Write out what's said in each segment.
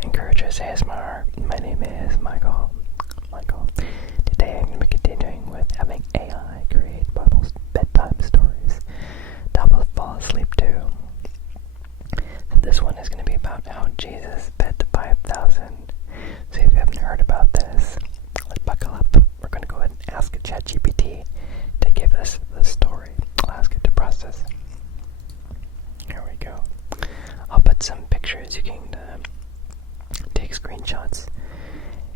Encouragers ASMR. My name is Michael. Today I'm going to be continuing with having AI create bedtime stories to help us fall asleep too. So this one is going to be about how Jesus fed the 5,000. So if you haven't heard about this, let's buckle up. We're going to go ahead and ask ChatGPT to give us the story. I'll ask it to process. Here we go. I'll put some pictures. You can take screenshots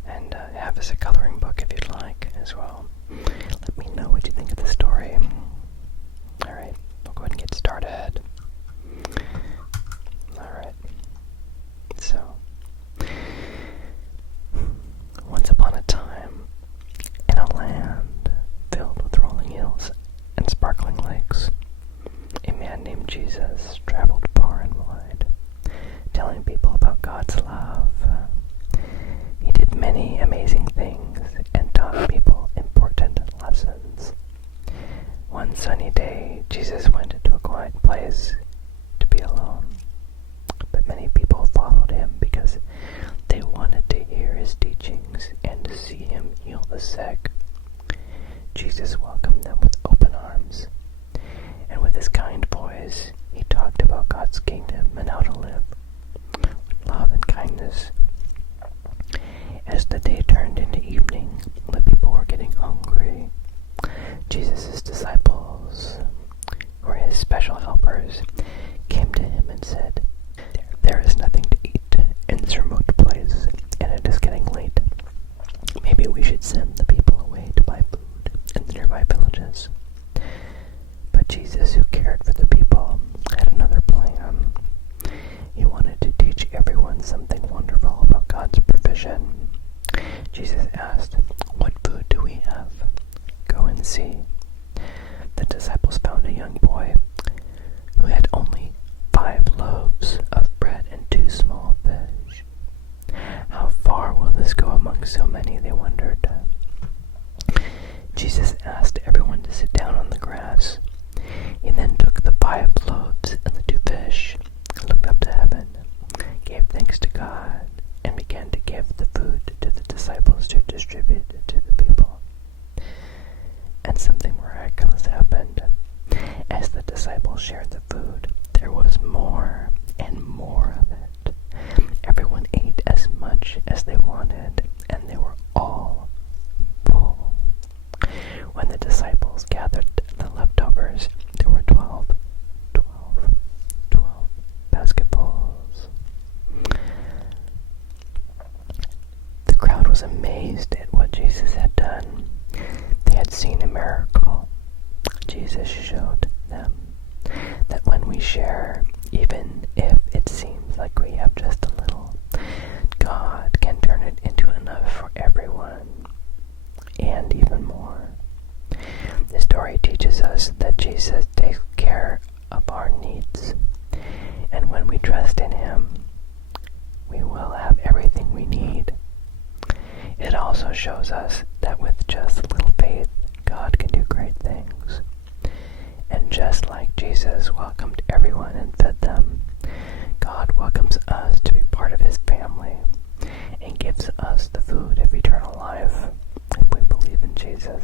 and have as a coloring book if you'd like as well. Let me know what you think of the story. Alright, we'll go ahead and get started. Alright, so once upon a time, in a land filled with rolling hills and sparkling lakes, a man named Jesus traveled far and wide, telling people about God's love. He did many amazing things and taught people important lessons. One sunny day, Jesus went into a quiet place to be alone. But many people followed him because they wanted to hear his teachings and to see him heal the sick. Jesus welcomed them with open arms, and with his kind voice, he talked about God's kingdom and how to live with love and kindness. As the day turned into evening, the people were getting hungry. Jesus' disciples, who were his special helpers, came to him and said, "There is nothing to eat in this remote place, and it is getting late. Maybe we should send the people away to buy food in the nearby villages." But Jesus, who cared for the people, had another plan. He wanted to teach everyone something wonderful about God's provision. Jesus asked, "What food do we have? Go and see." The disciples found a young boy who had only 5 loaves of bread and 2 small fish. How far will this go among so many, they wondered. Jesus asked everyone to sit down on the grass. He then took the 5 loaves and the 2 fish, looked up to heaven, gave thanks to God, and began to give the food to the disciples to distribute to the people. And something miraculous happened. As the disciples shared the food, there was more and more of it. Everyone ate as much as they wanted, and they were all full. When the disciples gathered the leftovers, there were 12 basketfuls. The crowd was amazed at what Jesus had done. They had seen a miracle. Jesus showed them that when we share, even if it seems like we have just a little, God can turn it into enough for everyone, and even more. The story teaches us that Jesus takes care of our needs, and when we trust in him, we will have everything we need. It also shows us that with just a little faith, God can do great things. And just like Jesus welcomed everyone and fed them, God welcomes us to be part of his family and gives us the food of eternal life if we believe in Jesus.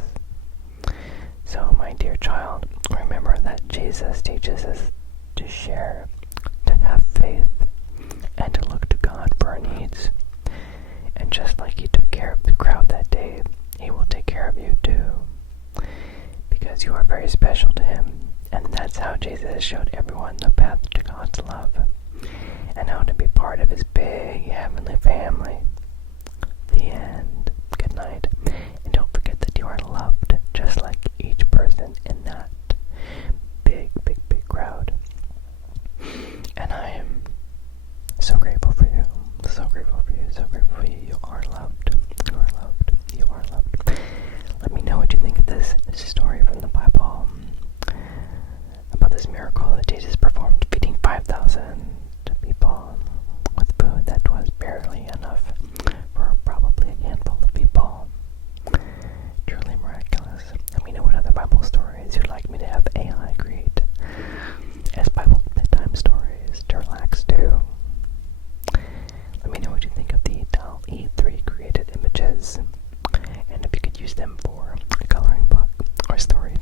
So, my dear child, remember that Jesus teaches us to share, to have faith, and to look to God for our needs. And just like he took care of the crowd that day, he will take care of you too. Because you are very special to him, and that's how Jesus showed everyone the path to God's love, and how to be part of his big heavenly family. The end. Good night. And don't forget that you are loved, just like each person in that big crowd. And I am so grateful for you. So grateful for you. So grateful for you. You are loved. You are loved. You are loved. Let me know what you think of this story from the Bible about this miracle that Jesus performed, feeding 5,000 people with food that was barely enough for probably a handful of people. Truly miraculous. Let me know what other Bible stories you'd like me to have AI create as Bible bedtime stories to relax to. Let me know what you images, and if you could use them for a coloring book or story